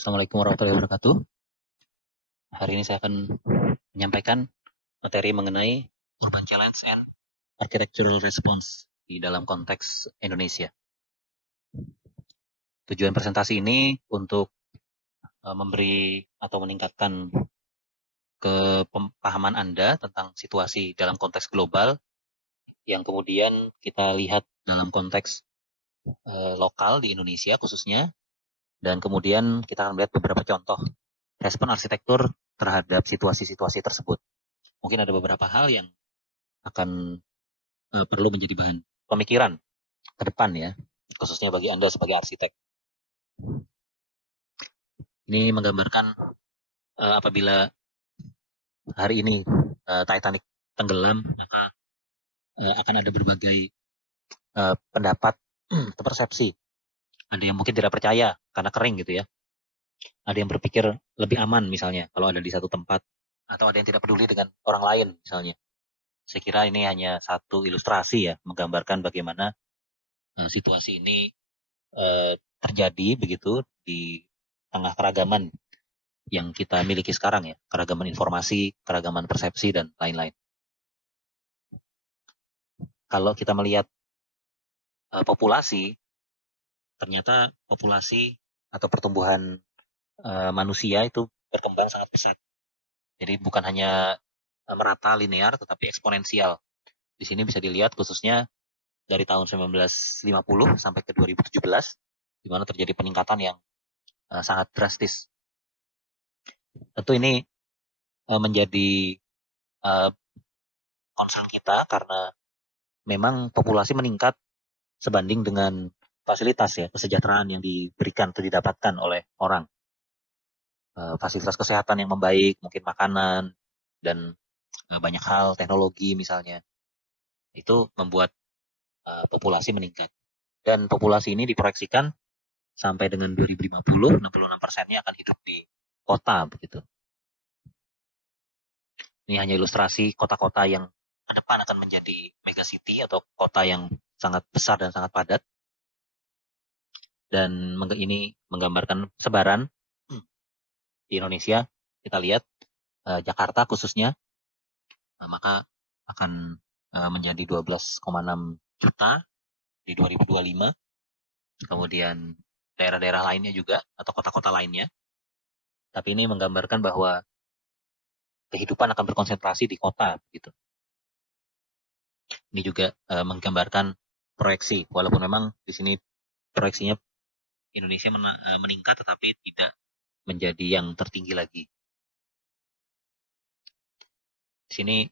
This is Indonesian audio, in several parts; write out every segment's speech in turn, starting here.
Assalamualaikum warahmatullahi wabarakatuh. Hari ini saya akan menyampaikan materi mengenai Urban Challenge and Architectural Response di dalam konteks Indonesia. Tujuan presentasi ini untuk memberi atau meningkatkan kepahaman Anda tentang situasi dalam konteks global yang kemudian kita lihat dalam konteks lokal di Indonesia khususnya, dan kemudian kita akan melihat beberapa contoh respon arsitektur terhadap situasi-situasi tersebut. Mungkin ada beberapa hal yang akan perlu menjadi bahan pemikiran ke depan ya, khususnya bagi Anda sebagai arsitek. Ini menggambarkan apabila hari ini Titanic tenggelam, maka akan ada berbagai pendapat atau persepsi. Ada yang mungkin tidak percaya karena kering gitu ya. Ada yang berpikir lebih aman misalnya kalau ada di satu tempat, atau ada yang tidak peduli dengan orang lain misalnya. Saya kira ini hanya satu ilustrasi ya, menggambarkan bagaimana situasi ini terjadi begitu di tengah keragaman yang kita miliki sekarang ya, keragaman informasi, keragaman persepsi, dan lain-lain. Kalau kita melihat populasi, ternyata populasi atau pertumbuhan manusia itu berkembang sangat pesat. Jadi bukan hanya merata linear, tetapi eksponensial. Di sini bisa dilihat khususnya dari tahun 1950 sampai ke 2017, di mana terjadi peningkatan yang sangat drastis. Tentu ini menjadi concern kita karena memang populasi meningkat sebanding dengan fasilitas ya, kesejahteraan yang diberikan atau didapatkan oleh orang. Fasilitas kesehatan yang membaik, mungkin makanan, dan banyak hal, teknologi misalnya. Itu membuat populasi meningkat. Dan populasi ini diproyeksikan sampai dengan 2050, 66%-nya akan hidup di kota begitu. Ini hanya ilustrasi kota-kota yang ke depan akan menjadi megacity atau kota yang sangat besar dan sangat padat. Dan ini menggambarkan sebaran di Indonesia. Kita lihat Jakarta khususnya, maka akan menjadi 12,6 juta di 2025. Kemudian daerah-daerah lainnya juga atau kota-kota lainnya. Tapi ini menggambarkan bahwa kehidupan akan berkonsentrasi di kota gitu. Ini juga menggambarkan proyeksi, walaupun memang di sini proyeksinya Indonesia meningkat tetapi tidak menjadi yang tertinggi lagi. Di sini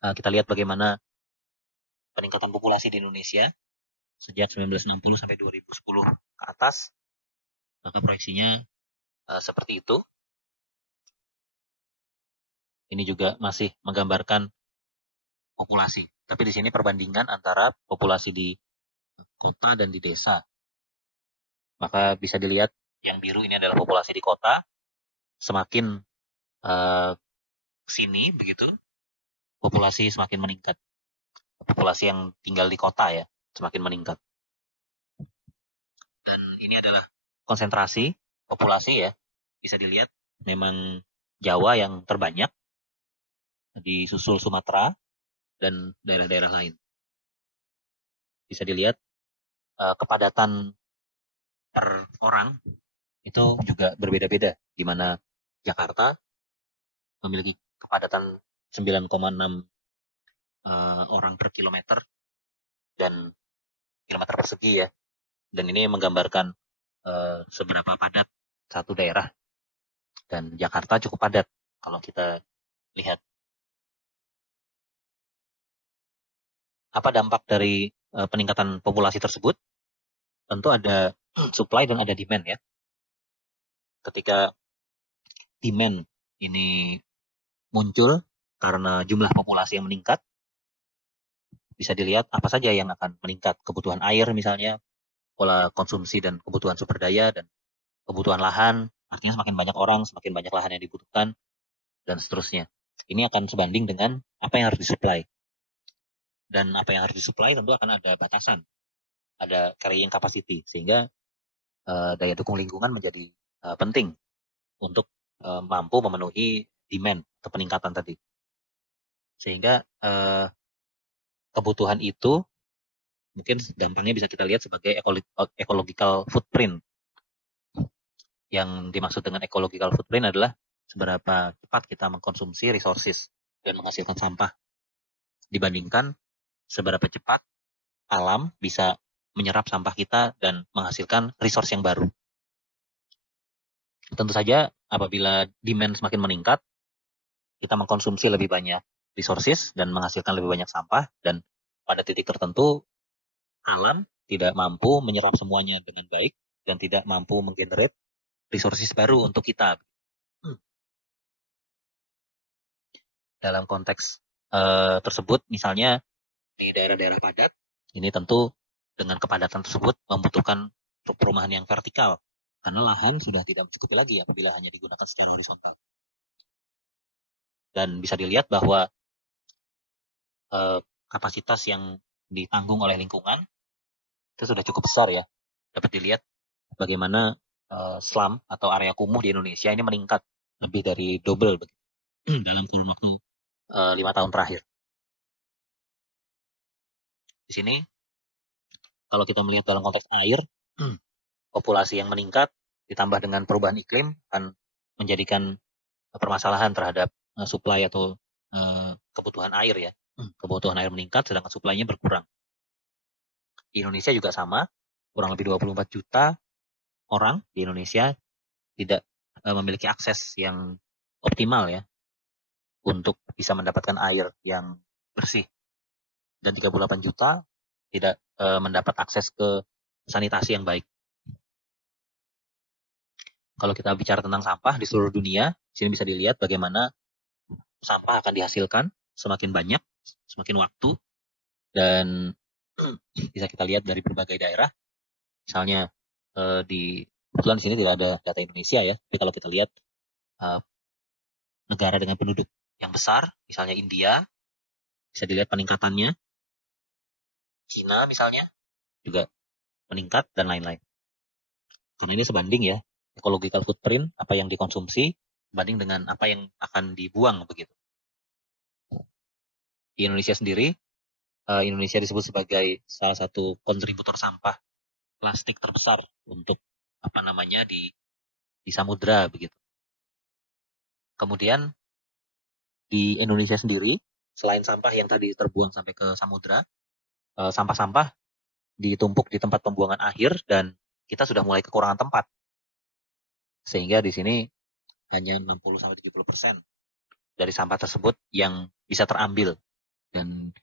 kita lihat bagaimana peningkatan populasi di Indonesia sejak 1960 sampai 2010 ke atas, maka proyeksinya seperti itu. Ini juga masih menggambarkan populasi, tapi di sini perbandingan antara populasi di kota dan di desa. Maka bisa dilihat yang biru ini adalah populasi di kota. Semakin sini begitu, populasi semakin meningkat. Populasi yang tinggal di kota ya semakin meningkat. Dan ini adalah konsentrasi populasi ya. Bisa dilihat memang Jawa yang terbanyak, disusul Sumatera dan daerah-daerah lain. Bisa dilihat kepadatan per orang itu juga berbeda-beda, di mana Jakarta memiliki kepadatan 9,6 orang per kilometer dan kilometer persegi ya. Dan ini menggambarkan seberapa padat satu daerah. Dan Jakarta cukup padat kalau kita lihat. Apa dampak dari peningkatan populasi tersebut? Tentu ada supply dan ada demand ya. Ketika demand ini muncul karena jumlah populasi yang meningkat, bisa dilihat apa saja yang akan meningkat. Kebutuhan air misalnya, pola konsumsi dan kebutuhan sumber daya, dan kebutuhan lahan. Artinya semakin banyak orang, semakin banyak lahan yang dibutuhkan, dan seterusnya. Ini akan sebanding dengan apa yang harus disuplai. Dan apa yang harus disuplai tentu akan ada batasan. Ada carrying capacity, sehingga daya dukung lingkungan menjadi penting untuk mampu memenuhi demand atau peningkatan tadi. Sehingga kebutuhan itu mungkin gampangnya bisa kita lihat sebagai ecological footprint. Yang dimaksud dengan ecological footprint adalah seberapa cepat kita mengkonsumsi resources dan menghasilkan sampah dibandingkan seberapa cepat alam bisa menyerap sampah kita dan menghasilkan resource yang baru. Tentu saja apabila demand semakin meningkat, kita mengkonsumsi lebih banyak resources dan menghasilkan lebih banyak sampah, dan pada titik tertentu alam tidak mampu menyerap semuanya dengan baik dan tidak mampu menggenerate resources baru untuk kita. Dalam konteks tersebut, misalnya di daerah-daerah padat, ini tentu dengan kepadatan tersebut membutuhkan perumahan yang vertikal, karena lahan sudah tidak mencukupi lagi apabila hanya digunakan secara horizontal. Dan bisa dilihat bahwa kapasitas yang ditanggung oleh lingkungan itu sudah cukup besar ya. Dapat dilihat bagaimana slum atau area kumuh di Indonesia ini meningkat lebih dari double dalam kurun waktu 5 tahun terakhir. Di sini kalau kita melihat dalam konteks air, populasi yang meningkat ditambah dengan perubahan iklim akan menjadikan permasalahan terhadap supply atau kebutuhan air ya. Kebutuhan air meningkat sedangkan supply-nya berkurang. Di Indonesia juga sama, kurang lebih 24 juta orang di Indonesia tidak memiliki akses yang optimal ya untuk bisa mendapatkan air yang bersih, dan 38 juta tidak mendapat akses ke sanitasi yang baik. Kalau kita bicara tentang sampah di seluruh dunia, di sini bisa dilihat bagaimana sampah akan dihasilkan semakin banyak, semakin waktu, dan bisa kita lihat dari berbagai daerah. Misalnya kebetulan di sini tidak ada data Indonesia ya, tapi kalau kita lihat negara dengan penduduk yang besar, misalnya India, bisa dilihat peningkatannya. Cina misalnya juga meningkat dan lain-lain. Karena ini sebanding ya, ecological footprint, apa yang dikonsumsi banding dengan apa yang akan dibuang begitu. Di Indonesia sendiri, Indonesia disebut sebagai salah satu kontributor sampah plastik terbesar untuk di samudra begitu. Kemudian di Indonesia sendiri, selain sampah yang tadi terbuang sampai ke samudra, sampah-sampah ditumpuk di tempat pembuangan akhir dan kita sudah mulai kekurangan tempat. Sehingga di sini hanya 60-70% dari sampah tersebut yang bisa terambil dan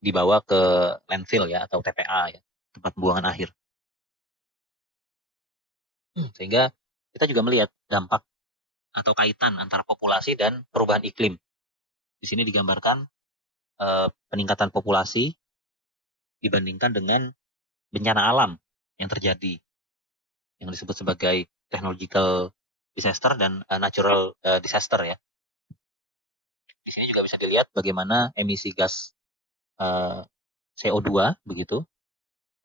dibawa ke landfill ya atau TPA ya, tempat pembuangan akhir. Sehingga kita juga melihat dampak atau kaitan antara populasi dan perubahan iklim. Di sini digambarkan peningkatan populasi dibandingkan dengan bencana alam yang terjadi, yang disebut sebagai technological disaster dan natural disaster ya. Di sini juga bisa dilihat bagaimana emisi gas CO2 begitu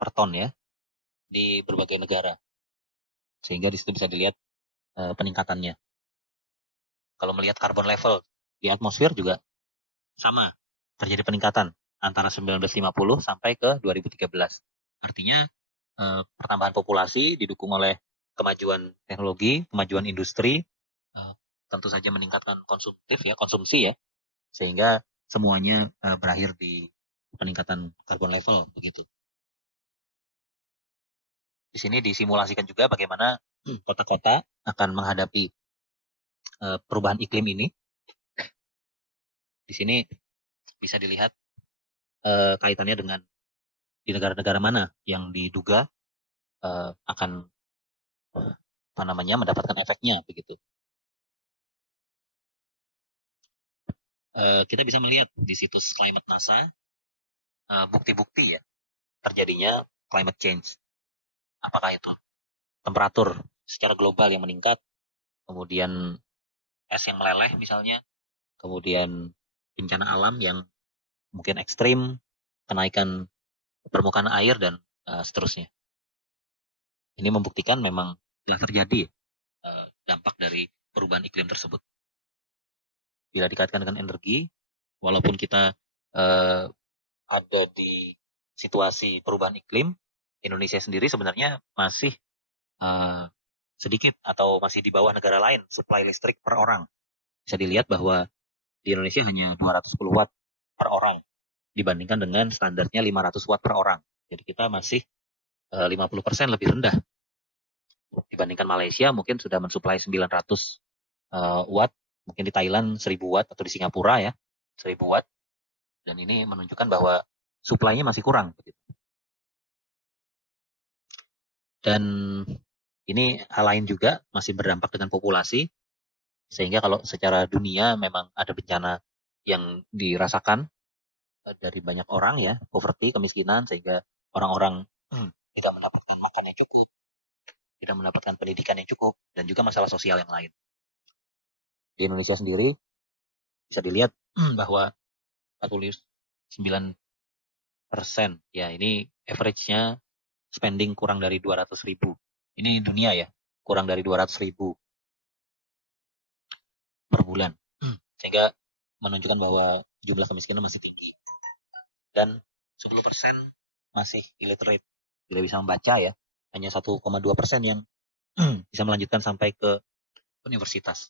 per ton ya di berbagai negara. Sehingga di situ bisa dilihat peningkatannya. Kalau melihat carbon level di atmosfer juga sama, terjadi peningkatan antara 1950 sampai ke 2013. Artinya pertambahan populasi didukung oleh kemajuan teknologi, kemajuan industri, tentu saja meningkatkan konsumsi ya, sehingga semuanya berakhir di peningkatan carbon level begitu. Di sini disimulasikan juga bagaimana kota-kota akan menghadapi perubahan iklim ini. Di sini bisa dilihat kaitannya dengan di negara-negara mana yang diduga akan mendapatkan efeknya begitu. Kita bisa melihat di situs Climate NASA bukti-bukti ya terjadinya climate change. Apakah itu temperatur secara global yang meningkat, kemudian es yang meleleh misalnya, kemudian bencana alam yang mungkin ekstrim, kenaikan permukaan air dan seterusnya. Ini membuktikan memang telah terjadi dampak dari perubahan iklim tersebut. Bila dikaitkan dengan energi, walaupun kita ada di situasi perubahan iklim, Indonesia sendiri sebenarnya masih sedikit atau masih di bawah negara lain suplai listrik per orang. Bisa dilihat bahwa di Indonesia hanya 210 watt per orang dibandingkan dengan standarnya 500 watt per orang. Jadi kita masih 50% lebih rendah dibandingkan Malaysia, mungkin sudah mensuplai 900 watt, mungkin di Thailand 1000 watt atau di Singapura ya 1000 watt. Dan ini menunjukkan bahwa suplainya masih kurang. Dan ini hal lain juga masih berdampak dengan populasi, sehingga kalau secara dunia memang ada bencana yang dirasakan dari banyak orang ya, poverty, kemiskinan, sehingga orang-orang tidak mendapatkan makan yang cukup, tidak mendapatkan pendidikan yang cukup, dan juga masalah sosial yang lain. Di Indonesia sendiri bisa dilihat bahwa 49% ya, ini average-nya spending kurang dari 200.000. Ini dunia ya, kurang dari 200.000 per bulan. Sehingga menunjukkan bahwa jumlah kemiskinan masih tinggi. Dan 10% masih illiterate, tidak bisa membaca ya. Hanya 1,2% yang bisa melanjutkan sampai ke universitas.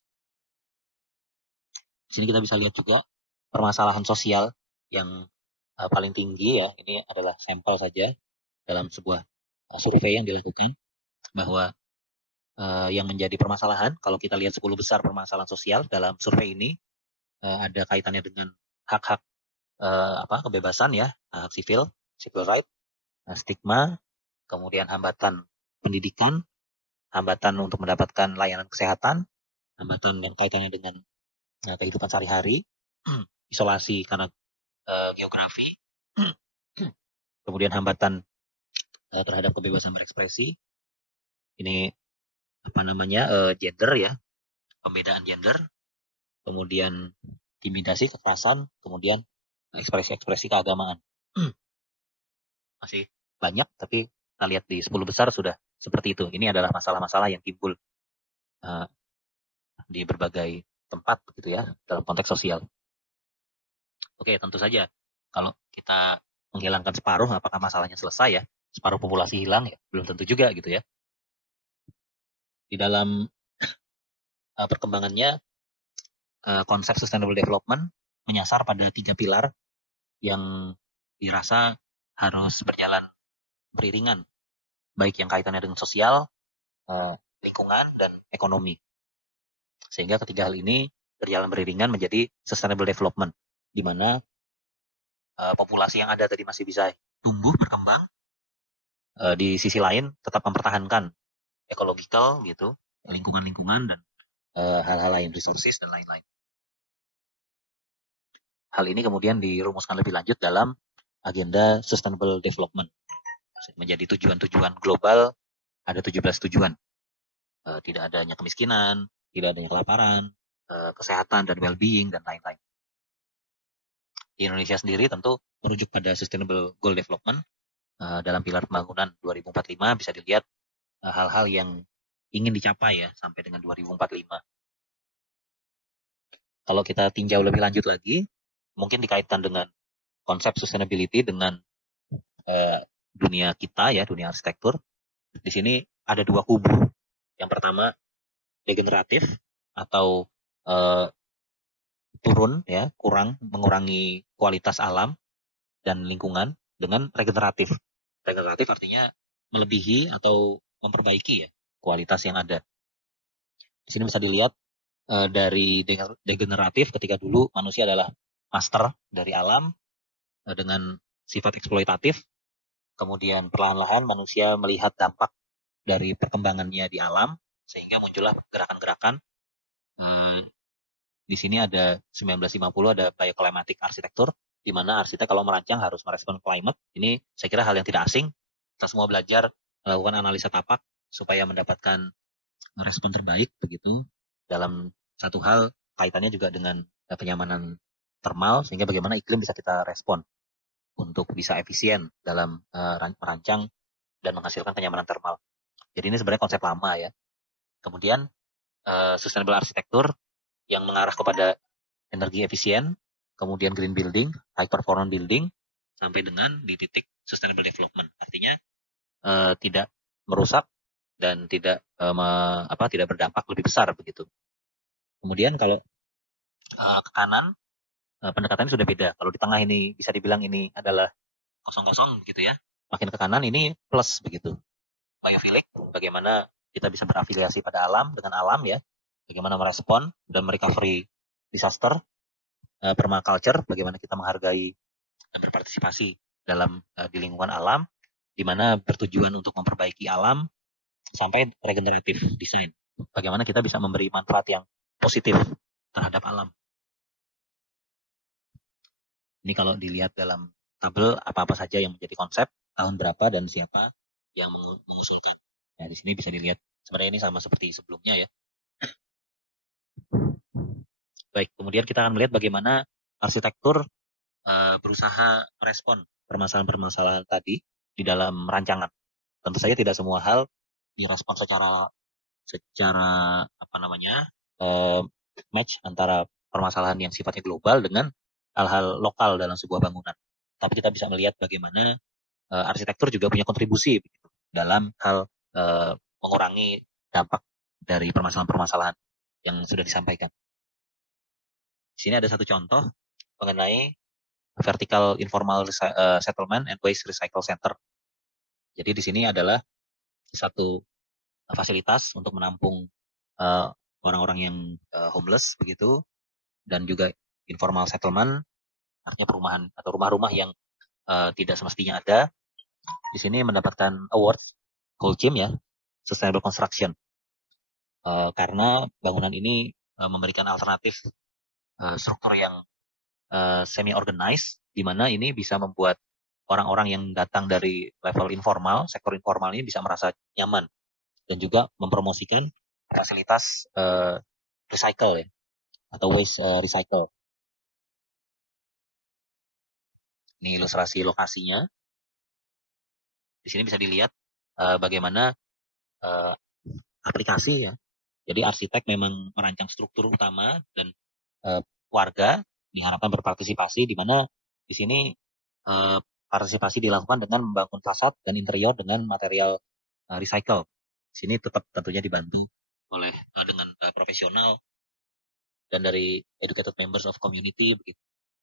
Di sini kita bisa lihat juga permasalahan sosial yang paling tinggi ya. Ini adalah sampel saja dalam sebuah survei yang dilakukan, bahwa yang menjadi permasalahan, kalau kita lihat 10 besar permasalahan sosial dalam survei ini, ada kaitannya dengan hak-hak kebebasan ya, hak sipil right, stigma, kemudian hambatan pendidikan, hambatan untuk mendapatkan layanan kesehatan, hambatan yang kaitannya dengan kehidupan sehari-hari, isolasi karena geografi, kemudian hambatan terhadap kebebasan berekspresi. Ini gender ya, pembedaan gender, kemudian intimidasi, kekerasan, kemudian ekspresi-ekspresi keagamaan. Masih banyak, tapi kita lihat di 10 besar sudah seperti itu. Ini adalah masalah-masalah yang timbul di berbagai tempat gitu ya, dalam konteks sosial. Oke, tentu saja kalau kita menghilangkan separuh, apakah masalahnya selesai ya? Separuh populasi hilang ya? Belum tentu juga gitu ya. Di dalam perkembangannya, konsep sustainable development menyasar pada 3 pilar yang dirasa harus berjalan beriringan, baik yang kaitannya dengan sosial, lingkungan, dan ekonomi. Sehingga ketiga hal ini berjalan beriringan menjadi sustainable development, di mana populasi yang ada tadi masih bisa tumbuh, berkembang, di sisi lain tetap mempertahankan ecological gitu, lingkungan-lingkungan, dan hal-hal lain, resources dan lain-lain. Hal ini kemudian dirumuskan lebih lanjut dalam agenda sustainable development. Menjadi tujuan-tujuan global, ada 17 tujuan. Tidak adanya kemiskinan, tidak adanya kelaparan, kesehatan dan well-being, dan lain-lain. Di Indonesia sendiri tentu merujuk pada Sustainable Goal Development. Dalam pilar pembangunan 2045 bisa dilihat hal-hal yang ingin dicapai ya sampai dengan 2045. Kalau kita tinjau lebih lanjut lagi, mungkin dikaitkan dengan konsep sustainability dengan dunia kita ya, dunia arsitektur. Di sini ada dua kubu. Yang pertama degeneratif atau turun ya, mengurangi kualitas alam dan lingkungan, dengan regeneratif. Regeneratif artinya melebihi atau memperbaiki ya kualitas yang ada. Di sini bisa dilihat dari degeneratif, ketika dulu manusia adalah master dari alam dengan sifat eksploitatif, kemudian perlahan-lahan manusia melihat dampak dari perkembangannya di alam, sehingga muncullah gerakan-gerakan. Di sini ada 1950 ada bioclimatic arsitektur, di mana arsitek kalau merancang harus merespon climate. Ini saya kira hal yang tidak asing. Kita semua belajar melakukan analisa tapak supaya mendapatkan respon terbaik begitu. Dalam satu hal kaitannya juga dengan kenyamanan termal, sehingga bagaimana iklim bisa kita respon untuk bisa efisien dalam merancang dan menghasilkan kenyamanan termal. Jadi ini sebenarnya konsep lama ya. Kemudian sustainable arsitektur yang mengarah kepada energi efisien, kemudian green building, high performance building, sampai dengan di titik sustainable development. Artinya tidak merusak dan tidak berdampak lebih besar begitu. Kemudian kalau ke kanan pendekatannya sudah beda. Kalau di tengah ini bisa dibilang ini adalah kosong-kosong begitu ya. Makin ke kanan ini plus begitu. Biofilik, bagaimana kita bisa berafiliasi pada alam dengan alam ya. Bagaimana merespon dan merecovery disaster. Permaculture, bagaimana kita menghargai dan berpartisipasi dalam di lingkungan alam, di mana bertujuan untuk memperbaiki alam sampai regeneratif design. Bagaimana kita bisa memberi manfaat yang positif terhadap alam. Ini kalau dilihat dalam tabel apa-apa saja yang menjadi konsep, tahun berapa dan siapa yang mengusulkan. Nah, di sini bisa dilihat sebenarnya ini sama seperti sebelumnya ya. Baik, kemudian kita akan melihat bagaimana arsitektur berusaha merespon permasalahan-permasalahan tadi di dalam rancangan. Tentu saja tidak semua hal direspon secara match antara permasalahan yang sifatnya global dengan hal-hal lokal dalam sebuah bangunan. Tapi kita bisa melihat bagaimana arsitektur juga punya kontribusi begitu, dalam hal mengurangi dampak dari permasalahan-permasalahan yang sudah disampaikan. Di sini ada satu contoh mengenai vertical informal settlement and waste recycle center. Jadi di sini adalah satu fasilitas untuk menampung orang-orang yang homeless begitu, dan juga informal settlement, artinya perumahan atau rumah-rumah yang tidak semestinya ada. Di sini mendapatkan award Gold Gym ya, Sustainable Construction, karena bangunan ini memberikan alternatif struktur yang semi organized, di mana ini bisa membuat orang-orang yang datang dari level informal, sektor informal ini bisa merasa nyaman dan juga mempromosikan fasilitas recycle ya, atau waste recycle. Ini ilustrasi lokasinya. Di sini bisa dilihat bagaimana aplikasi ya. Jadi arsitek memang merancang struktur utama dan warga diharapkan berpartisipasi, di mana di sini partisipasi dilakukan dengan membangun fasad dan interior dengan material recycle. Di sini tetap tentunya dibantu oleh dengan profesional dan dari educated members of community begitu.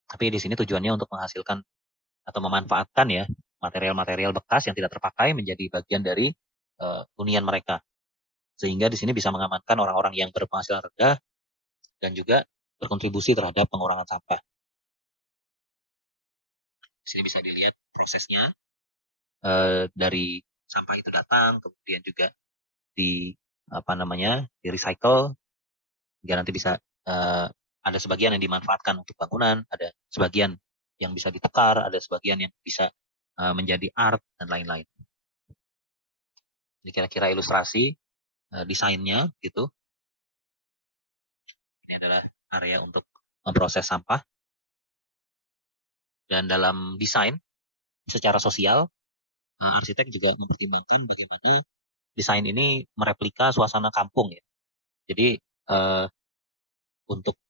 Tapi di sini tujuannya untuk menghasilkan atau memanfaatkan ya material-material bekas yang tidak terpakai menjadi bagian dari hunian mereka. Sehingga di sini bisa mengamankan orang-orang yang berpenghasilan rendah dan juga berkontribusi terhadap pengurangan sampah. Di sini bisa dilihat prosesnya dari sampah itu datang, kemudian juga di di recycle, hingga nanti bisa ada sebagian yang dimanfaatkan untuk bangunan, ada sebagian yang bisa ditekar, ada sebagian yang bisa menjadi art dan lain-lain. Ini kira-kira ilustrasi desainnya gitu. Ini adalah area untuk memproses sampah. Dan dalam desain secara sosial, arsitek juga mempertimbangkan bagaimana desain ini mereplika suasana kampung ya. Jadi untuk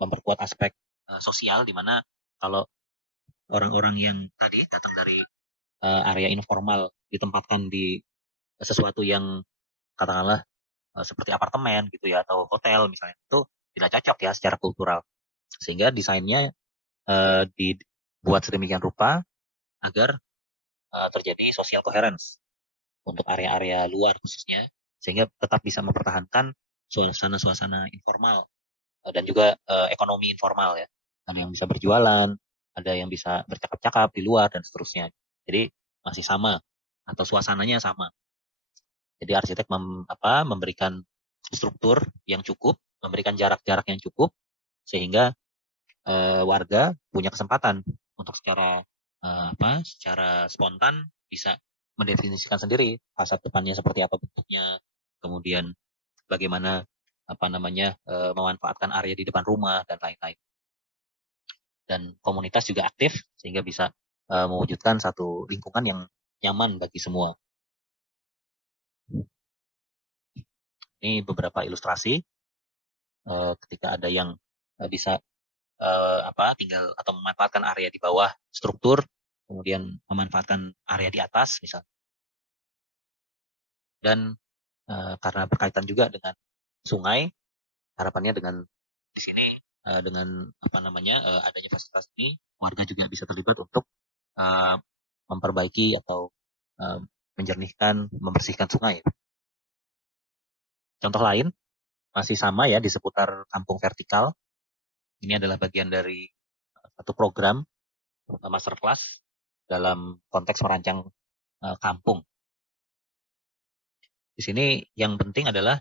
memperkuat aspek sosial, di mana kalau orang-orang yang tadi datang dari area informal ditempatkan di sesuatu yang katakanlah seperti apartemen gitu ya, atau hotel misalnya, itu tidak cocok ya secara kultural. Sehingga desainnya dibuat sedemikian rupa agar terjadi social coherence untuk area-area luar khususnya, sehingga tetap bisa mempertahankan suasana-suasana informal dan juga ekonomi informal ya. Ada yang bisa berjualan, ada yang bisa bercakap-cakap di luar dan seterusnya. Jadi masih sama atau suasananya sama. Jadi arsitek memberikan struktur yang cukup, memberikan jarak-jarak yang cukup, sehingga warga punya kesempatan untuk secara spontan bisa mendefinisikan sendiri fasad depannya seperti apa bentuknya, kemudian bagaimana memanfaatkan area di depan rumah dan lain-lain. Dan komunitas juga aktif sehingga bisa mewujudkan satu lingkungan yang nyaman bagi semua. Ini beberapa ilustrasi ketika ada yang bisa tinggal atau memanfaatkan area di bawah struktur, kemudian memanfaatkan area di atas misalnya. Dan karena berkaitan juga dengan sungai, harapannya dengan di sini dengan adanya fasilitas ini, warga juga bisa terlibat untuk memperbaiki atau menjernihkan, membersihkan sungai. Contoh lain masih sama ya di seputar kampung vertikal. Ini adalah bagian dari satu program masterclass dalam konteks merancang kampung. Di sini yang penting adalah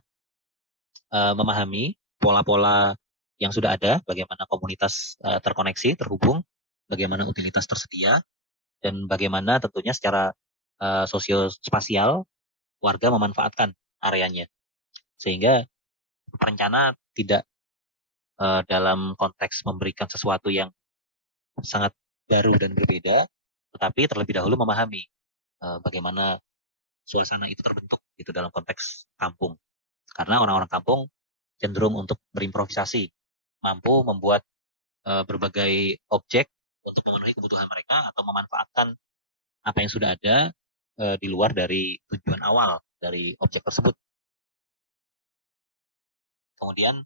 memahami pola-pola yang sudah ada, bagaimana komunitas terkoneksi, terhubung, bagaimana utilitas tersedia, dan bagaimana tentunya secara sosiospasial warga memanfaatkan areanya. Sehingga perencana tidak dalam konteks memberikan sesuatu yang sangat baru dan berbeda, tetapi terlebih dahulu memahami bagaimana suasana itu terbentuk gitu dalam konteks kampung. Karena orang-orang kampung cenderung untuk berimprovisasi, mampu membuat berbagai objek untuk memenuhi kebutuhan mereka atau memanfaatkan apa yang sudah ada di luar dari tujuan awal dari objek tersebut. Kemudian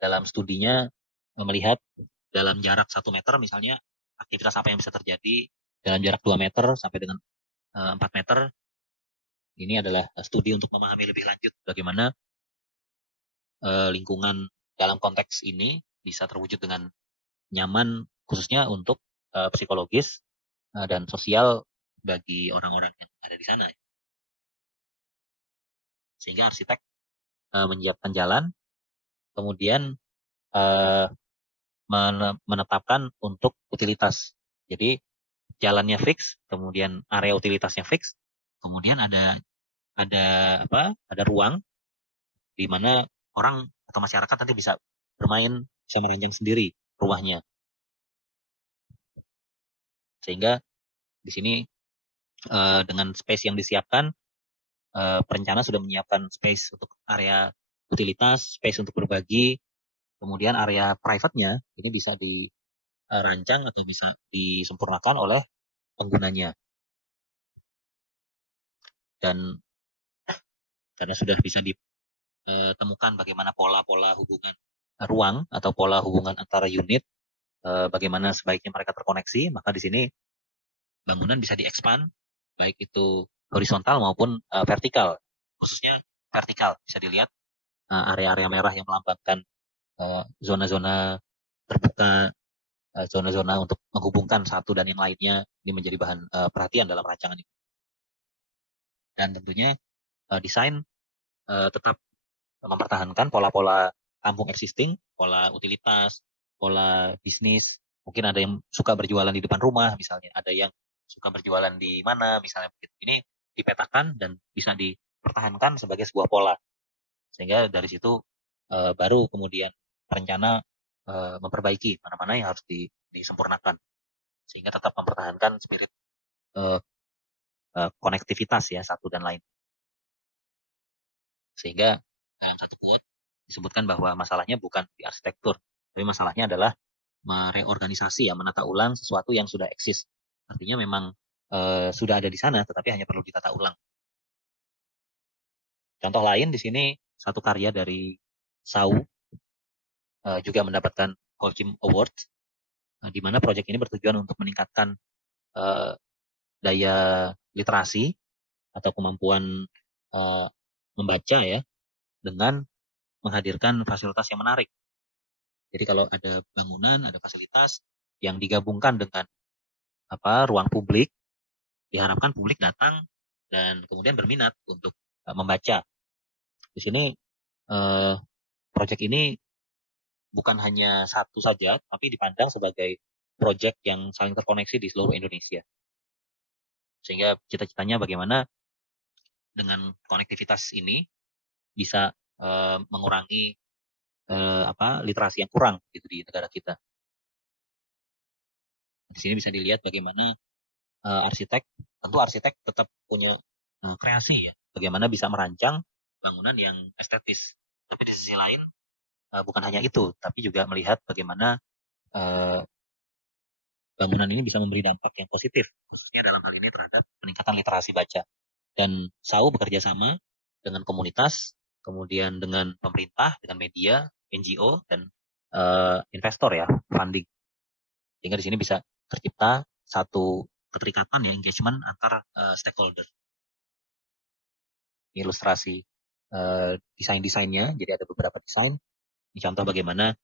dalam studinya melihat dalam jarak 1 meter misalnya aktivitas apa yang bisa terjadi, dalam jarak 2 meter sampai dengan 4 meter. Ini adalah studi untuk memahami lebih lanjut bagaimana lingkungan dalam konteks ini bisa terwujud dengan nyaman, khususnya untuk psikologis dan sosial bagi orang-orang yang ada di sana. Sehingga arsitek menyiapkan jalan, kemudian menetapkan untuk utilitas. Jadi jalannya fix, kemudian area utilitasnya fix, kemudian ada ruang di mana orang atau masyarakat nanti bisa bermain, bisa merancang sendiri rumahnya. Sehingga di sini dengan space yang disiapkan, perencana sudah menyiapkan space untuk area utilitas, space untuk berbagi, kemudian area private-nya ini bisa dirancang atau bisa disempurnakan oleh penggunanya. Dan karena sudah bisa ditemukan bagaimana pola-pola hubungan ruang atau pola hubungan antara unit, bagaimana sebaiknya mereka terkoneksi, maka di sini bangunan bisa di-expand, baik itu horizontal maupun vertikal. Khususnya vertikal, bisa dilihat area-area merah yang melambangkan zona-zona terbuka, zona-zona untuk menghubungkan satu dan yang lainnya, ini menjadi bahan perhatian dalam rancangan ini. Dan tentunya desain tetap mempertahankan pola-pola kampung existing, pola utilitas, pola bisnis. Mungkin ada yang suka berjualan di depan rumah misalnya, ada yang suka berjualan di mana misalnya. Ini dipetakan dan bisa dipertahankan sebagai sebuah pola. Sehingga dari situ baru kemudian perencana memperbaiki mana-mana yang harus disempurnakan. Sehingga tetap mempertahankan spirit konektivitas ya satu dan lain. Sehingga dalam satu quote disebutkan bahwa masalahnya bukan di arsitektur, tapi masalahnya adalah mereorganisasi ya, menata ulang sesuatu yang sudah eksis. Artinya memang sudah ada di sana, tetapi hanya perlu ditata ulang. Contoh lain di sini satu karya dari Sau juga mendapatkan Holcim Award, di mana proyek ini bertujuan untuk meningkatkan daya literasi atau kemampuan membaca ya, dengan menghadirkan fasilitas yang menarik. Jadi kalau ada bangunan, ada fasilitas yang digabungkan dengan ruang publik, diharapkan publik datang dan kemudian berminat untuk membaca. Di sini proyek ini bukan hanya satu saja, tapi dipandang sebagai proyek yang saling terkoneksi di seluruh Indonesia. Sehingga cita-citanya bagaimana dengan konektivitas ini bisa mengurangi literasi yang kurang gitu di negara kita. Di sini bisa dilihat bagaimana arsitek, tentu arsitek tetap punya kreasi ya, bagaimana bisa merancang bangunan yang estetis. Tapi di sisi lain bukan hanya itu, tapi juga melihat bagaimana bangunan ini bisa memberi dampak yang positif, khususnya dalam hal ini terhadap peningkatan literasi baca. Dan SAU bekerja sama dengan komunitas, kemudian dengan pemerintah, dengan media, NGO, dan investor ya, funding. Sehingga di sini bisa tercipta satu keterikatan ya, engagement antar stakeholder. Ini ilustrasi desain-desainnya, jadi ada beberapa desain. Ini contoh bagaimana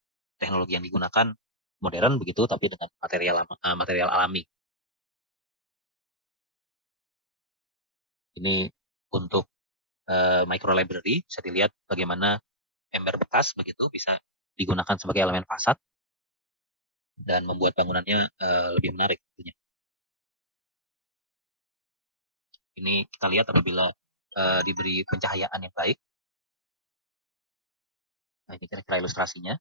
teknologi yang digunakan modern begitu, tapi dengan material alami. Ini untuk micro library, bisa dilihat bagaimana ember bekas begitu bisa digunakan sebagai elemen fasad dan membuat bangunannya lebih menarik. Ini kita lihat apabila diberi pencahayaan yang baik. Nah, ini kira-kira ilustrasinya.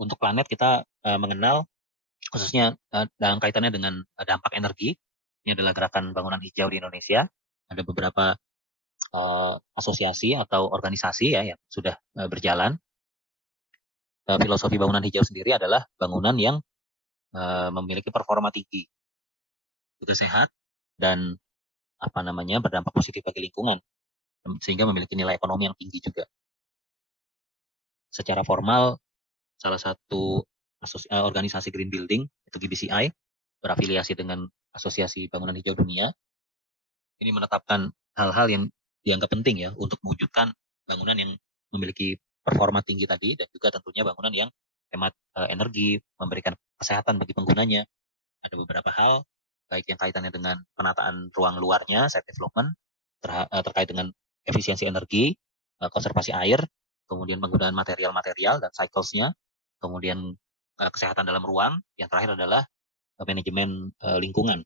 Untuk planet kita mengenal khususnya dalam kaitannya dengan dampak energi. Ini adalah gerakan bangunan hijau di Indonesia. Ada beberapa asosiasi atau organisasi ya yang sudah berjalan. Filosofi bangunan hijau sendiri adalah bangunan yang memiliki performa tinggi, juga sehat dan berdampak positif bagi lingkungan, sehingga memiliki nilai ekonomi yang tinggi juga. Secara formal, salah satu organisasi green building itu GBCI berafiliasi dengan Asosiasi Bangunan Hijau Dunia. Ini menetapkan hal-hal yang dianggap penting ya untuk mewujudkan bangunan yang memiliki performa tinggi tadi, dan juga tentunya bangunan yang hemat energi, memberikan kesehatan bagi penggunanya. Ada beberapa hal baik yang kaitannya dengan penataan ruang luarnya, site development, terkait dengan efisiensi energi, konservasi air, kemudian penggunaan material-material dan cycles-nya, kemudian kesehatan dalam ruang, yang terakhir adalah manajemen lingkungan.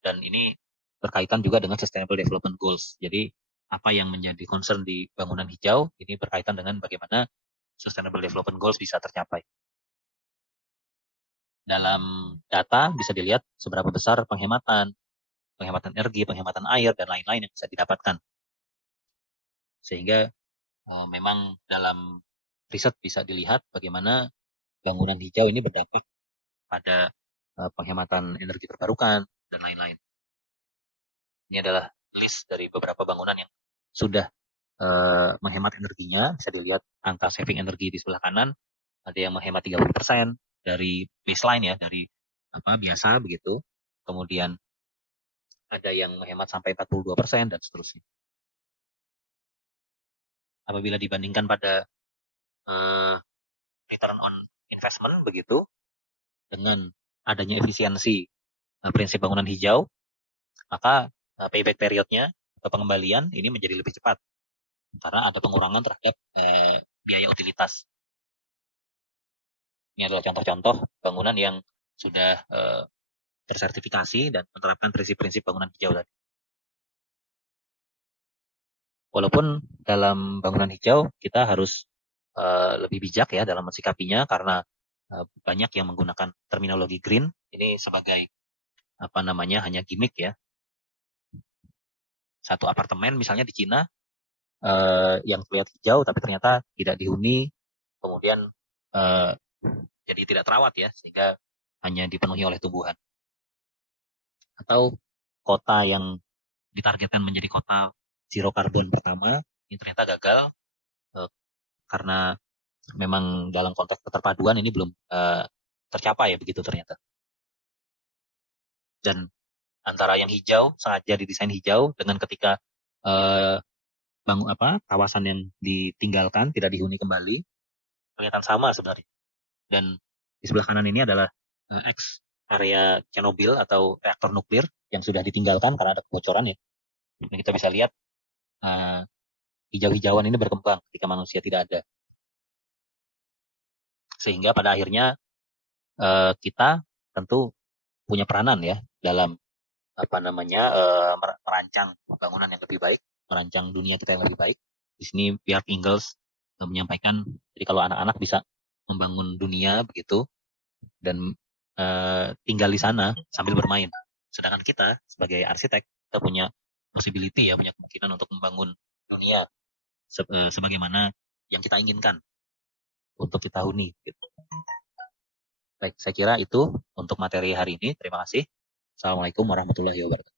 Dan ini berkaitan juga dengan Sustainable Development Goals. Jadi apa yang menjadi concern di bangunan hijau ini berkaitan dengan bagaimana Sustainable Development Goals bisa tercapai. Dalam data bisa dilihat seberapa besar penghematan energi, penghematan air, dan lain-lain yang bisa didapatkan. Sehingga memang dalam riset bisa dilihat bagaimana bangunan hijau ini berdampak pada penghematan energi terbarukan dan lain-lain. Ini adalah list dari beberapa bangunan yang sudah menghemat energinya. Bisa dilihat angka saving energi di sebelah kanan. Ada yang menghemat 30% dari baseline ya, dari biasa begitu. Kemudian ada yang menghemat sampai 42% dan seterusnya. Apabila dibandingkan pada return on investment begitu, dengan adanya efisiensi prinsip bangunan hijau, maka payback periodnya atau pengembalian ini menjadi lebih cepat karena ada pengurangan terhadap biaya utilitas. Ini adalah contoh-contoh bangunan yang sudah tersertifikasi dan menerapkan prinsip-prinsip bangunan hijau tadi. Walaupun dalam bangunan hijau kita harus lebih bijak ya dalam mensikapinya, karena banyak yang menggunakan terminologi green ini sebagai hanya gimmick ya. Satu apartemen misalnya di Cina yang terlihat hijau tapi ternyata tidak dihuni, kemudian jadi tidak terawat ya, sehingga hanya dipenuhi oleh tumbuhan. Atau kota yang ditargetkan menjadi kota zero carbon pertama ini ternyata gagal karena memang dalam konteks keterpaduan ini belum tercapai ya, begitu ternyata. Dan antara yang hijau sengaja didesain hijau dengan ketika kawasan yang ditinggalkan tidak dihuni kembali kelihatan sama sebenarnya. Dan di sebelah kanan ini adalah X area Chernobyl atau reaktor nuklir yang sudah ditinggalkan karena ada kebocoran ya. Dan kita bisa lihat hijau-hijauan ini berkembang ketika manusia tidak ada. Sehingga pada akhirnya kita tentu punya peranan ya dalam merancang bangunan yang lebih baik, merancang dunia kita yang lebih baik. Di sini Bjarke Ingels menyampaikan, jadi kalau anak-anak bisa membangun dunia begitu dan tinggal di sana sambil bermain. Sedangkan kita sebagai arsitek kita punya possibility ya, punya kemungkinan untuk membangun dunia sebagaimana yang kita inginkan untuk kita huni gitu. Baik, saya kira itu untuk materi hari ini. Terima kasih. Assalamualaikum warahmatullahi wabarakatuh.